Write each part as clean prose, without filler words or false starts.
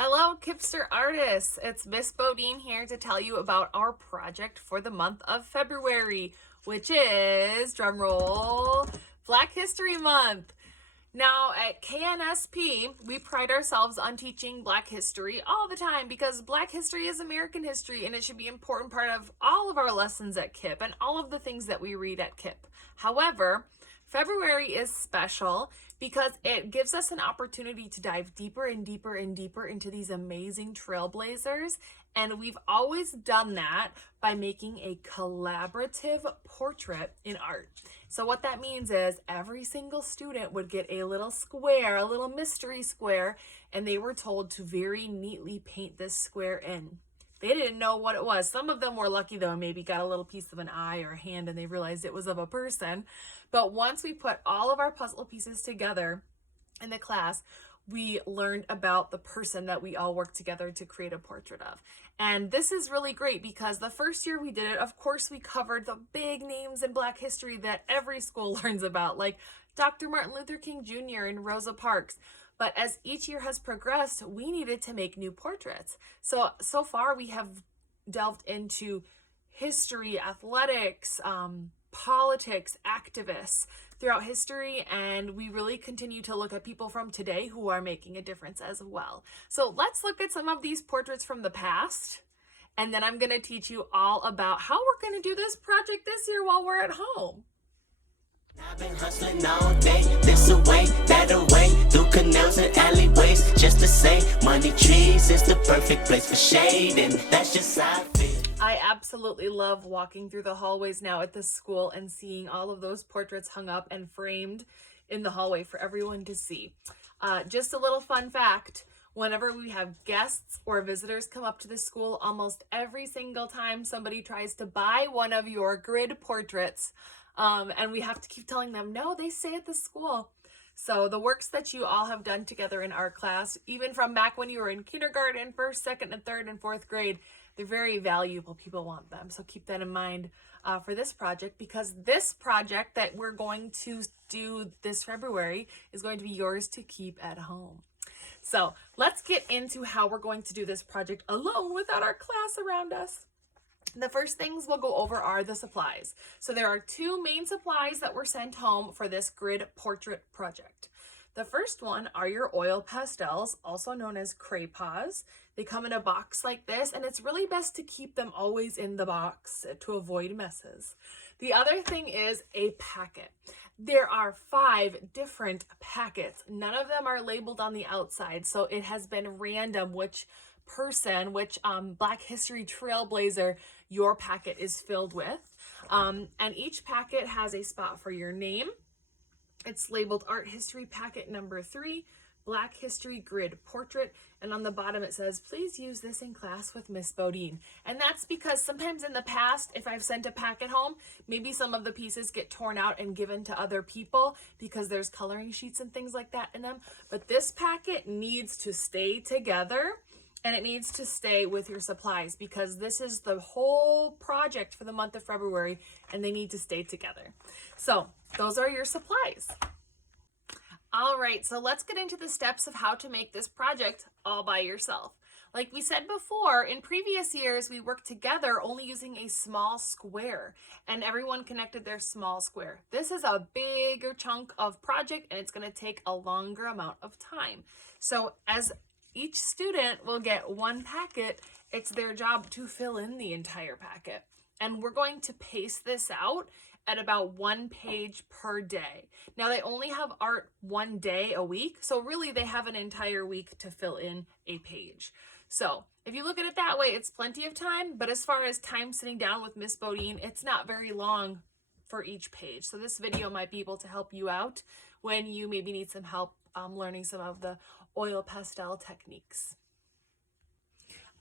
Hello, Kipster artists. It's Miss Bodine here to tell you about our project for the month of February, which is, drumroll, Black History Month. Now, at KNSP, we pride ourselves on teaching Black history all the time because Black history is American history and it should be an important part of all of our lessons at KIP and all of the things that we read at KIP. However, February is special because it gives us an opportunity to dive deeper and deeper and deeper into these amazing trailblazers. And we've always done that by making a collaborative portrait in art. So what that means is every single student would get a little square, a little mystery square, and they were told to very neatly paint this square in. They didn't know what it was. Some of them were lucky though, and maybe got a little piece of an eye or a hand and they realized it was of a person. But once we put all of our puzzle pieces together in the class, we learned about the person that we all worked together to create a portrait of. And this is really great because the first year we did it, of course, we covered the big names in Black history that every school learns about, like Dr. Martin Luther King Jr. and Rosa Parks. But as each year has progressed, we needed to make new portraits. So far we have delved into history, athletics, politics, activists throughout history, and we really continue to look at people from today who are making a difference as well. So let's look at some of these portraits from the past, and then I'm going to teach you all about how we're going to do this project this year while we're at home. I've been hustling all day, this away, that away, through canals and alleyways, just to say money trees is the perfect place for shade, and that's just how I feel. I absolutely love walking through the hallways now at this school and seeing all of those portraits hung up and framed in the hallway for everyone to see. Just a little fun fact, whenever we have guests or visitors come up to the school, almost every single time somebody tries to buy one of your grid portraits, and we have to keep telling them, no, they stay at the school. So the works that you all have done together in art class, even from back when you were in kindergarten, first, second, and third, and fourth grade, they're very valuable. People want them. So keep that in mind for this project, because this project that we're going to do this February is going to be yours to keep at home. So let's get into how we're going to do this project alone without our class around us. The first things we'll go over are the supplies. So there are two main supplies that were sent home for this grid portrait project. The first one are your oil pastels, also known as crayons. They come in a box like this, and it's really best to keep them always in the box to avoid messes. The other thing is a packet. There are 5 different packets. None of them are labeled on the outside, so it has been random which person, which Black History Trailblazer your packet is filled with. And each packet has a spot for your name. It's labeled Art History Packet number 3, Black History Grid Portrait, and on the bottom it says, please use this in class with Miss Bodine. And that's because sometimes in the past, if I've sent a packet home, maybe some of the pieces get torn out and given to other people because there's coloring sheets and things like that in them. But this packet needs to stay together, and it needs to stay with your supplies because this is the whole project for the month of February, and they need to stay together. So those are your supplies. All right, so let's get into the steps of how to make this project all by yourself. Like we said before, in previous years, we worked together only using a small square, and everyone connected their small square. This is a bigger chunk of project, and it's going to take a longer amount of time. So as each student will get one packet, it's their job to fill in the entire packet. And we're going to pace this out at about 1 page per day. Now they only have art 1 day a week, so really they have an entire week to fill in a page. So if you look at it that way, it's plenty of time, but as far as time sitting down with Miss Bodine, it's not very long for each page. So this video might be able to help you out when you maybe need some help learning some of the oil pastel techniques.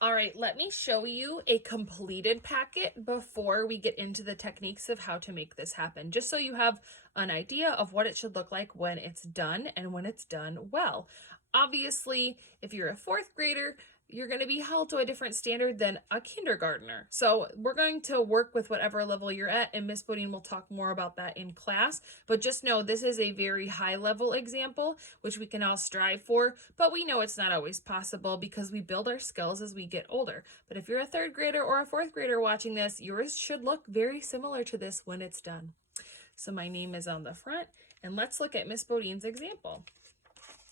All right, let me show you a completed packet before we get into the techniques of how to make this happen, just so you have an idea of what it should look like when it's done and when it's done well. Obviously, if you're a 4th grader, you're going to be held to a different standard than a kindergartner. So we're going to work with whatever level you're at, and Miss Bodine will talk more about that in class. But just know this is a very high level example, which we can all strive for, but we know it's not always possible because we build our skills as we get older. But if you're a third grader or a fourth grader watching this, yours should look very similar to this when it's done. So my name is on the front, and let's look at Miss Bodine's example.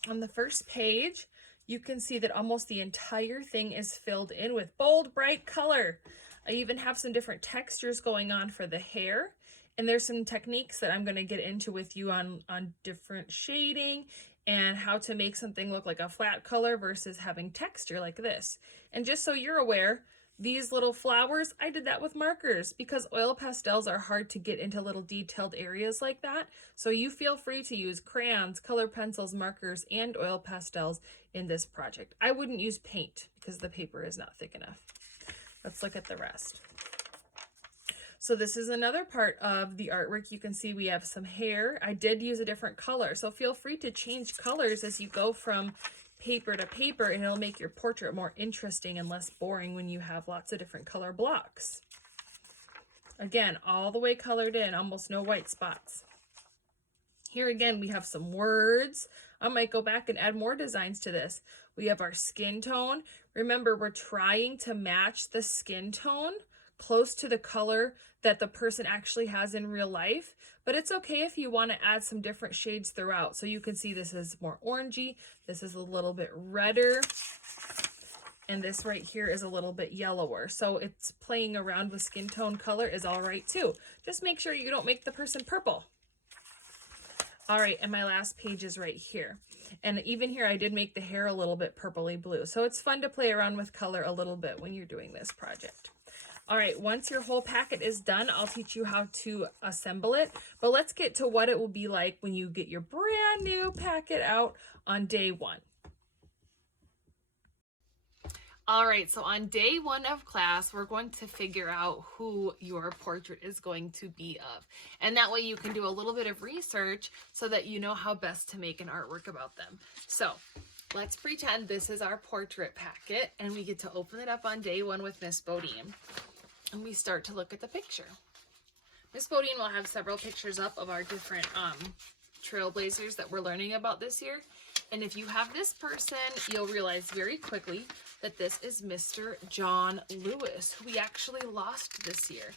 On the first page, you can see that almost the entire thing is filled in with bold, bright color. I even have some different textures going on for the hair. And there's some techniques that I'm going to get into with you on different shading and how to make something look like a flat color versus having texture like this. And just so you're aware, these little flowers, I did that with markers because oil pastels are hard to get into little detailed areas like that. So you feel free to use crayons, color pencils, markers, and oil pastels in this project. I wouldn't use paint because the paper is not thick enough. Let's look at the rest. So this is another part of the artwork. You can see we have some hair. I did use a different color, so feel free to change colors as you go from paper to paper, and it'll make your portrait more interesting and less boring when you have lots of different color blocks. Again, all the way colored in, almost no white spots. Here again, we have some words. I might go back and add more designs to this. We have our skin tone. Remember, we're trying to match the skin tone close to the color that the person actually has in real life, but it's okay if you want to add some different shades throughout. So you can see this is more orangey, this is a little bit redder, and this right here is a little bit yellower. So it's playing around with skin tone color is all right too. Just make sure you don't make the person purple. All right, and my last page is right here. And even here, I did make the hair a little bit purpley blue. So it's fun to play around with color a little bit when you're doing this project. All right, once your whole packet is done, I'll teach you how to assemble it. But let's get to what it will be like when you get your brand new packet out on day one. All right, so on day one of class, we're going to figure out who your portrait is going to be of. And that way you can do a little bit of research so that you know how best to make an artwork about them. So let's pretend this is our portrait packet, and we get to open it up on day one with Miss Bodine. And we start to look at the picture. Miss Bodine will have several pictures up of our different trailblazers that we're learning about this year. And if you have this person, you'll realize very quickly that this is Mr. John Lewis, who we actually lost this year.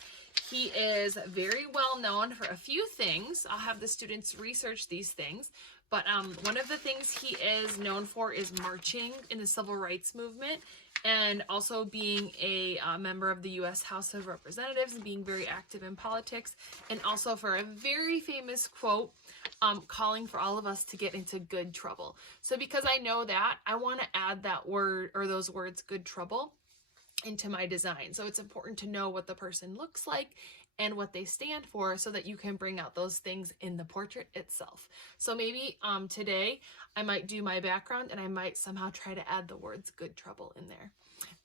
He is very well known for a few things. I'll have the students research these things. But one of the things he is known for is marching in the civil rights movement, and also being a member of the U.S. House of Representatives and being very active in politics, and also for a very famous quote calling for all of us to get into good trouble. So because I know that, I want to add that word, or those words, good trouble, into my design. So it's important to know what the person looks like and what they stand for so that you can bring out those things in the portrait itself. So maybe today I might do my background and I might somehow try to add the words good trouble in there.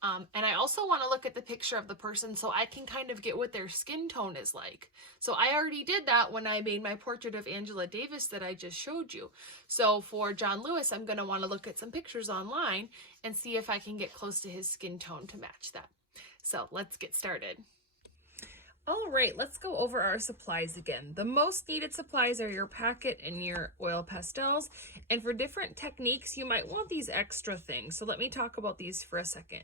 And I also want to look at the picture of the person so I can kind of get what their skin tone is like. So I already did that when I made my portrait of Angela Davis that I just showed you. So for John Lewis, I'm going to want to look at some pictures online and see if I can get close to his skin tone to match that. So let's get started. All right, let's go over our supplies again. The most needed supplies are your packet and your oil pastels. And for different techniques, you might want these extra things. So let me talk about these for a second.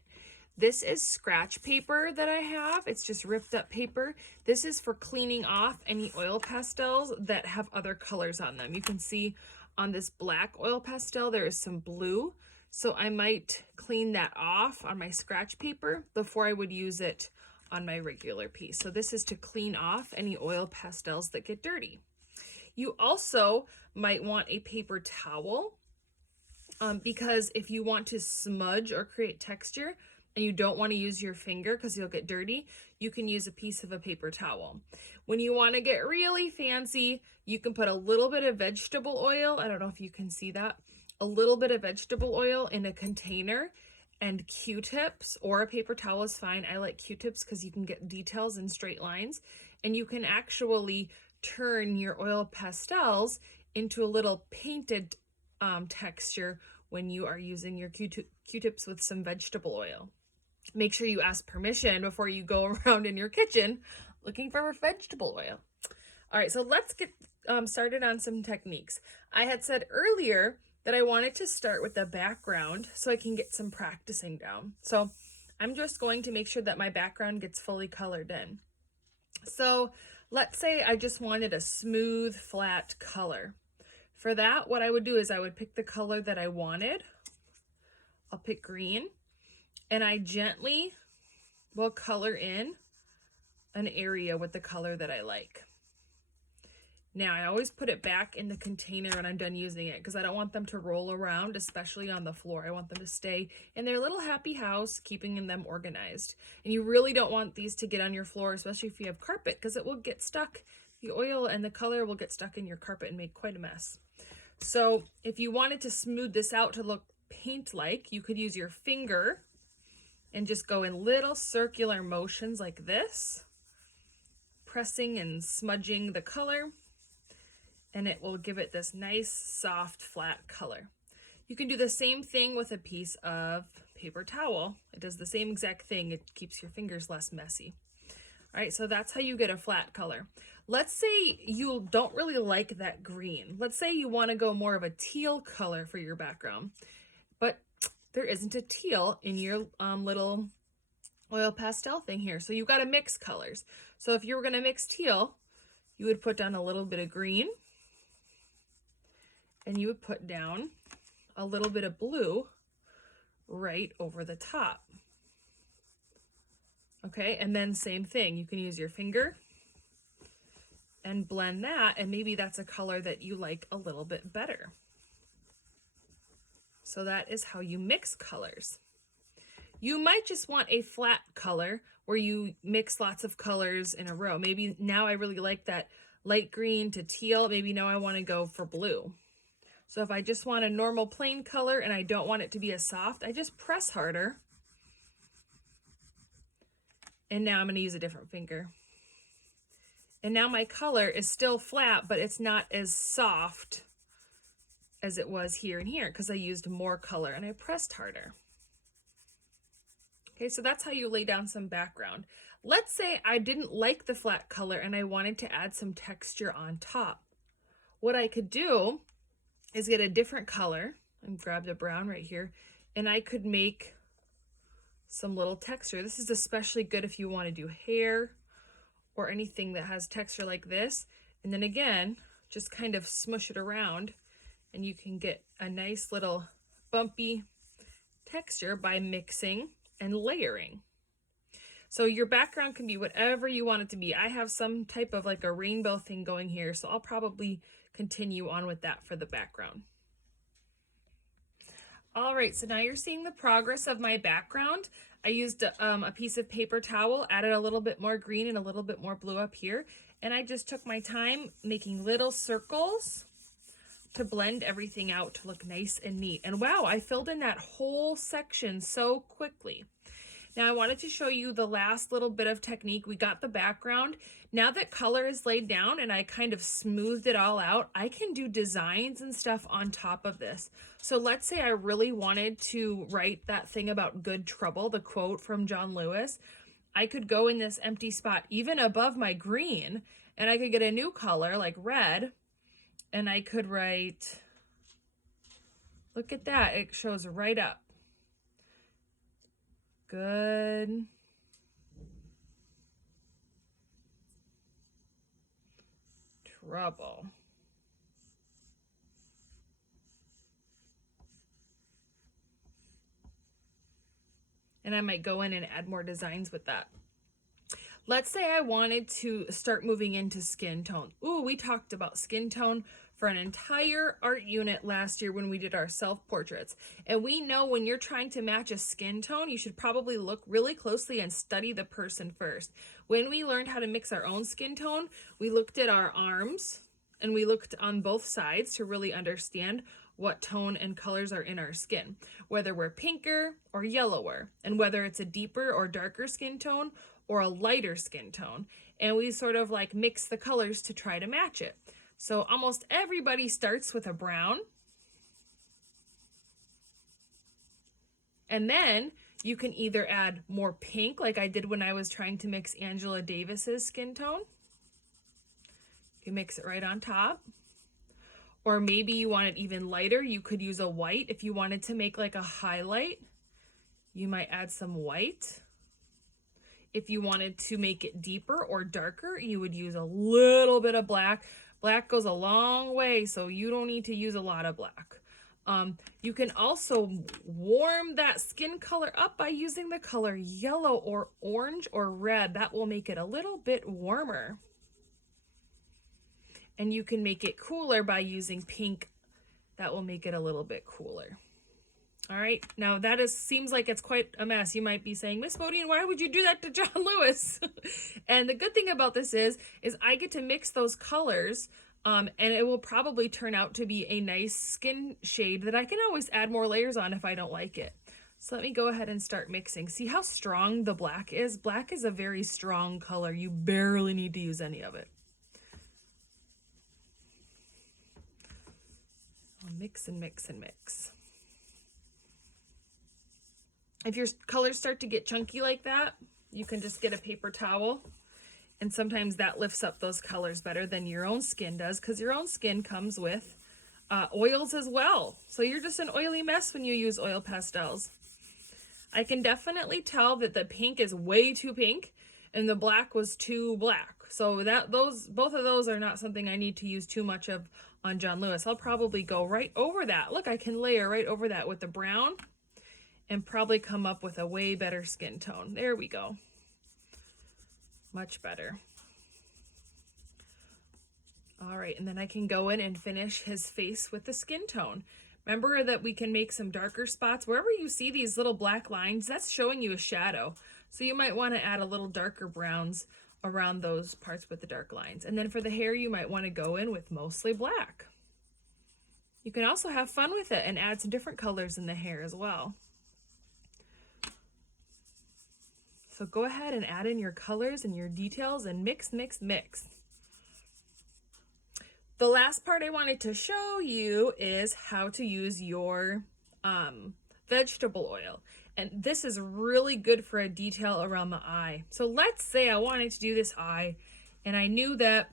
This is scratch paper that I have. It's just ripped up paper. This is for cleaning off any oil pastels that have other colors on them. You can see on this black oil pastel, there is some blue. So I might clean that off on my scratch paper before I would use it on my regular piece. So this is to clean off any oil pastels that get dirty. You also might want a paper towel because if you want to smudge or create texture and you don't want to use your finger because you'll get dirty, you can use a piece of a paper towel. When you want to get really fancy, you can put a little bit of vegetable oil. I don't know if you can see that. A little bit of vegetable oil in a container, and Q-tips or a paper towel is fine. I like Q-tips because you can get details in straight lines, and you can actually turn your oil pastels into a little painted texture when you are using your Q-tips with some vegetable oil. Make sure you ask permission before you go around in your kitchen looking for vegetable oil. All right, so let's get started on some techniques. I had said earlier that I wanted to start with the background so I can get some practicing down. So I'm just going to make sure that my background gets fully colored in. So let's say I just wanted a smooth, flat color. For that, what I would do is I would pick the color that I wanted. I'll pick green, and I gently will color in an area with the color that I like. Now, I always put it back in the container when I'm done using it because I don't want them to roll around, especially on the floor. I want them to stay in their little happy house, keeping them organized. And you really don't want these to get on your floor, especially if you have carpet, because it will get stuck. The oil and the color will get stuck in your carpet and make quite a mess. So if you wanted to smooth this out to look paint-like, you could use your finger and just go in little circular motions like this, pressing and smudging the color, and it will give it this nice, soft, flat color. You can do the same thing with a piece of paper towel. It does the same exact thing. It keeps your fingers less messy. All right, so that's how you get a flat color. Let's say you don't really like that green. Let's say you want to go more of a teal color for your background, but there isn't a teal in your little oil pastel thing here. So you got to mix colors. So if you were going to mix teal, you would put down a little bit of green, and you would put down a little bit of blue right over the top. Okay, and then same thing. You can use your finger and blend that, and maybe that's a color that you like a little bit better. So that is how you mix colors. You might just want a flat color where you mix lots of colors in a row. Maybe now I really like that light green to teal. Maybe now I want to go for blue. So if I just want a normal plain color and I don't want it to be as soft, I just press harder. And now I'm going to use a different finger. And now my color is still flat, but it's not as soft as it was here and here because I used more color and I pressed harder. Okay, so that's how you lay down some background. Let's say I didn't like the flat color and I wanted to add some texture on top. What I could do is get a different color and grab the brown right here, and I could make some little texture. This is especially good if you want to do hair or anything that has texture like this. And then again, just kind of smush it around and you can get a nice little bumpy texture by mixing and layering. So your background can be whatever you want it to be. I have some type of like a rainbow thing going here, so I'll probably continue on with that for the background. All right, so now you're seeing the progress of my background. I used a piece of paper towel, added a little bit more green and a little bit more blue up here, and I just took my time making little circles to blend everything out to look nice and neat. And wow, I filled in that whole section so quickly. Now I wanted to show you the last little bit of technique. We got the background. Now that color is laid down and I kind of smoothed it all out, I can do designs and stuff on top of this. So let's say I really wanted to write that thing about good trouble, the quote from John Lewis. I could go in this empty spot even above my green, and I could get a new color like red, and I could write, look at that, it shows right up. Good trouble. And I might go in and add more designs with that. Let's say I wanted to start moving into skin tone. Ooh, we talked about skin tone for an entire art unit last year when we did our self-portraits. And we know when you're trying to match a skin tone, you should probably look really closely and study the person first. When we learned how to mix our own skin tone, we looked at our arms and we looked on both sides to really understand what tone and colors are in our skin, whether we're pinker or yellower, and whether it's a deeper or darker skin tone or a lighter skin tone. And we sort of like mix the colors to try to match it. So almost everybody starts with a brown. And then you can either add more pink like I did when I was trying to mix Angela Davis's skin tone. You can mix it right on top. Or maybe you want it even lighter. You could use a white. If you wanted to make like a highlight, you might add some white. If you wanted to make it deeper or darker, you would use a little bit of black. Black goes a long way, so you don't need to use a lot of black. You can also warm that skin color up by using the color yellow or orange or red. That will make it a little bit warmer. And you can make it cooler by using pink. That will make it a little bit cooler. All right, now that seems like it's quite a mess. You might be saying, Miss Bodine, why would you do that to John Lewis? And the good thing about this is I get to mix those colors, and it will probably turn out to be a nice skin shade that I can always add more layers on if I don't like it. So let me go ahead and start mixing. See how strong the black is? Black is a very strong color. You barely need to use any of it. I'll mix and mix and mix. If your colors start to get chunky like that, you can just get a paper towel, and sometimes that lifts up those colors better than your own skin does, because your own skin comes with oils as well. So you're just an oily mess when you use oil pastels. I can definitely tell that the pink is way too pink and the black was too black. So both of those are not something I need to use too much of on John Lewis. I'll probably go right over that. Look, I can layer right over that with the brown and probably come up with a way better skin tone. There we go. Much better. All right, and then I can go in and finish his face with the skin tone. Remember that we can make some darker spots. Wherever you see these little black lines, that's showing you a shadow. So you might want to add a little darker browns around those parts with the dark lines. And then for the hair, you might want to go in with mostly black. You can also have fun with it and add some different colors in the hair as well. So go ahead and add in your colors and your details and mix, mix, mix. The last part I wanted to show you is how to use your vegetable oil. And this is really good for a detail around the eye. So let's say I wanted to do this eye and I knew that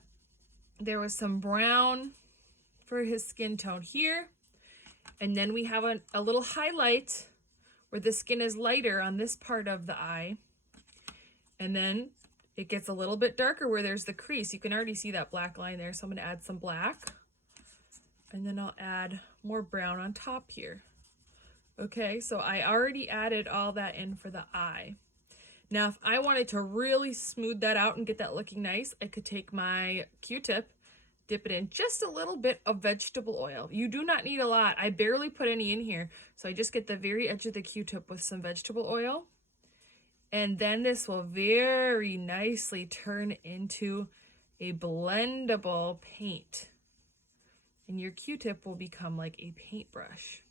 there was some brown for his skin tone here. And then we have a little highlight where the skin is lighter on this part of the eye. And then it gets a little bit darker where there's the crease. You can already see that black line there. So I'm going to add some black. And then I'll add more brown on top here. Okay, so I already added all that in for the eye. Now, if I wanted to really smooth that out and get that looking nice, I could take my Q-tip, dip it in just a little bit of vegetable oil. You do not need a lot. I barely put any in here. So I just get the very edge of the Q-tip with some vegetable oil. And then this will very nicely turn into a blendable paint. And your Q-tip will become like a paintbrush.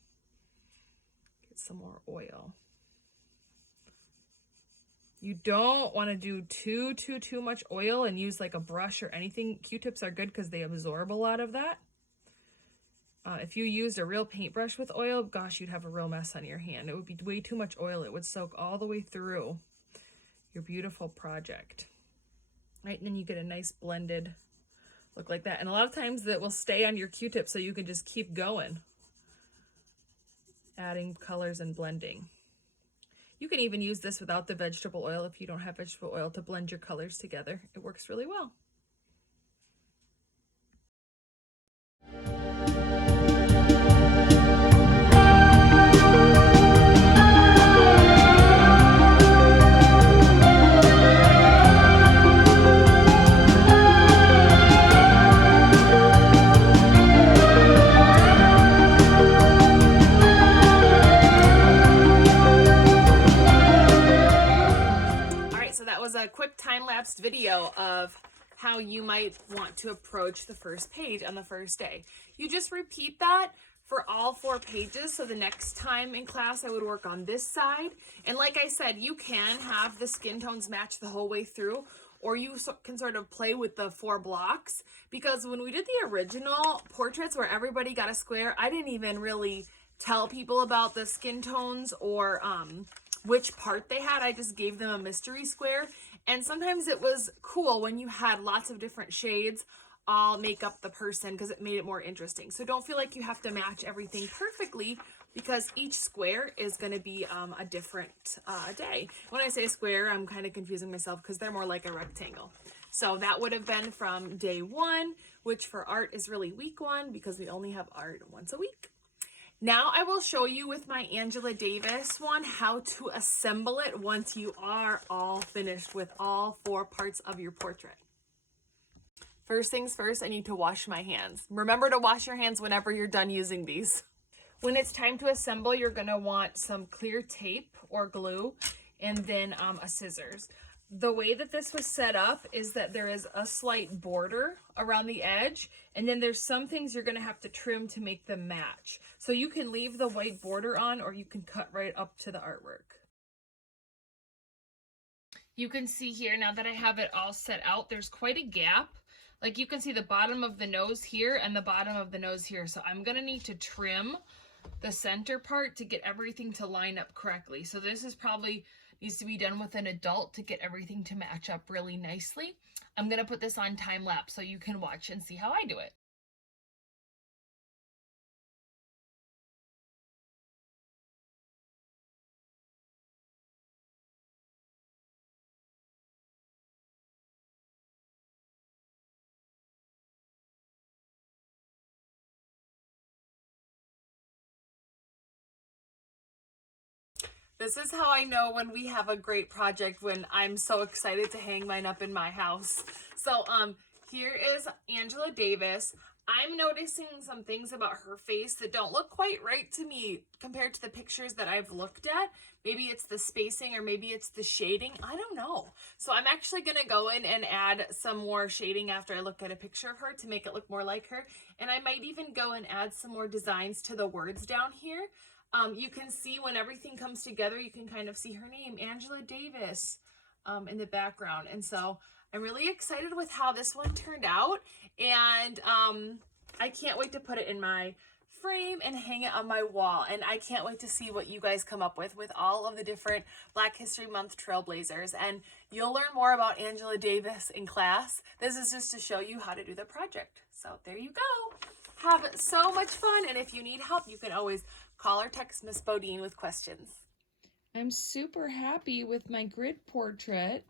Get some more oil. You don't want to do too much oil and use like a brush or anything. Q-tips are good because they absorb a lot of that. If you used a real paintbrush with oil, gosh, you'd have a real mess on your hand. It would be way too much oil. It would soak all the way through your beautiful project. Right, and then you get a nice blended look like that. And a lot of times that will stay on your Q-tip so you can just keep going, adding colors and blending. You can even use this without the vegetable oil if you don't have vegetable oil to blend your colors together. It works really well. A quick time-lapsed video of how you might want to approach the first page on the first day. You just repeat that for all 4 pages. So the next time in class I would work on this side, and like I said, you can have the skin tones match the whole way through, or you can sort of play with the 4 blocks, because when we did the original portraits where everybody got a square, I didn't even really tell people about the skin tones or which part they had. I just gave them a mystery square. And sometimes it was cool when you had lots of different shades all make up the person because it made it more interesting. So don't feel like you have to match everything perfectly because each square is going to be a different day. When I say square, I'm kind of confusing myself because they're more like a rectangle. So that would have been from day 1, which for art is really week 1 because we only have art once a week. Now I will show you with my Angela Davis one how to assemble it once you are all finished with all 4 parts of your portrait. First things first, I need to wash my hands. Remember to wash your hands whenever you're done using these. When it's time to assemble, you're gonna want some clear tape or glue and then a scissors. The way that this was set up is that there is a slight border around the edge, and then there's some things you're gonna have to trim to make them match. So you can leave the white border on or you can cut right up to the artwork. You can see here, now that I have it all set out, there's quite a gap. Like you can see the bottom of the nose here and the bottom of the nose here. So I'm gonna need to trim the center part to get everything to line up correctly. So this is probably needs to be done with an adult to get everything to match up really nicely. I'm gonna put this on time lapse so you can watch and see how I do it. This is how I know when we have a great project, when I'm so excited to hang mine up in my house. So here is Angela Davis. I'm noticing some things about her face that don't look quite right to me compared to the pictures that I've looked at. Maybe it's the spacing or maybe it's the shading. I don't know. So I'm actually going to go in and add some more shading after I look at a picture of her to make it look more like her. And I might even go and add some more designs to the words down here. You can see when everything comes together, you can kind of see her name, Angela Davis, in the background. And so I'm really excited with how this one turned out. And I can't wait to put it in my frame and hang it on my wall. And I can't wait to see what you guys come up with all of the different Black History Month trailblazers. And you'll learn more about Angela Davis in class. This is just to show you how to do the project. So there you go. Have so much fun. And if you need help, you can always call or text Miss Bodine with questions. I'm super happy with my grid portrait.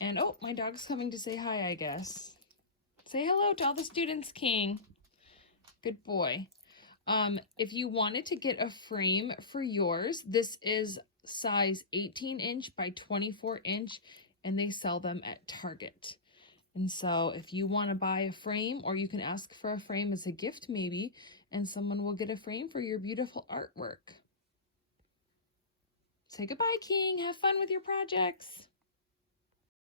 And oh, my dog's coming to say hi, I guess. Say hello to all the students, King. Good boy. If you wanted to get a frame for yours, this is size 18 inch by 24 inch, and they sell them at Target. And so if you want to buy a frame, or you can ask for a frame as a gift maybe, and someone will get a frame for your beautiful artwork. Say goodbye, King. Have fun with your projects.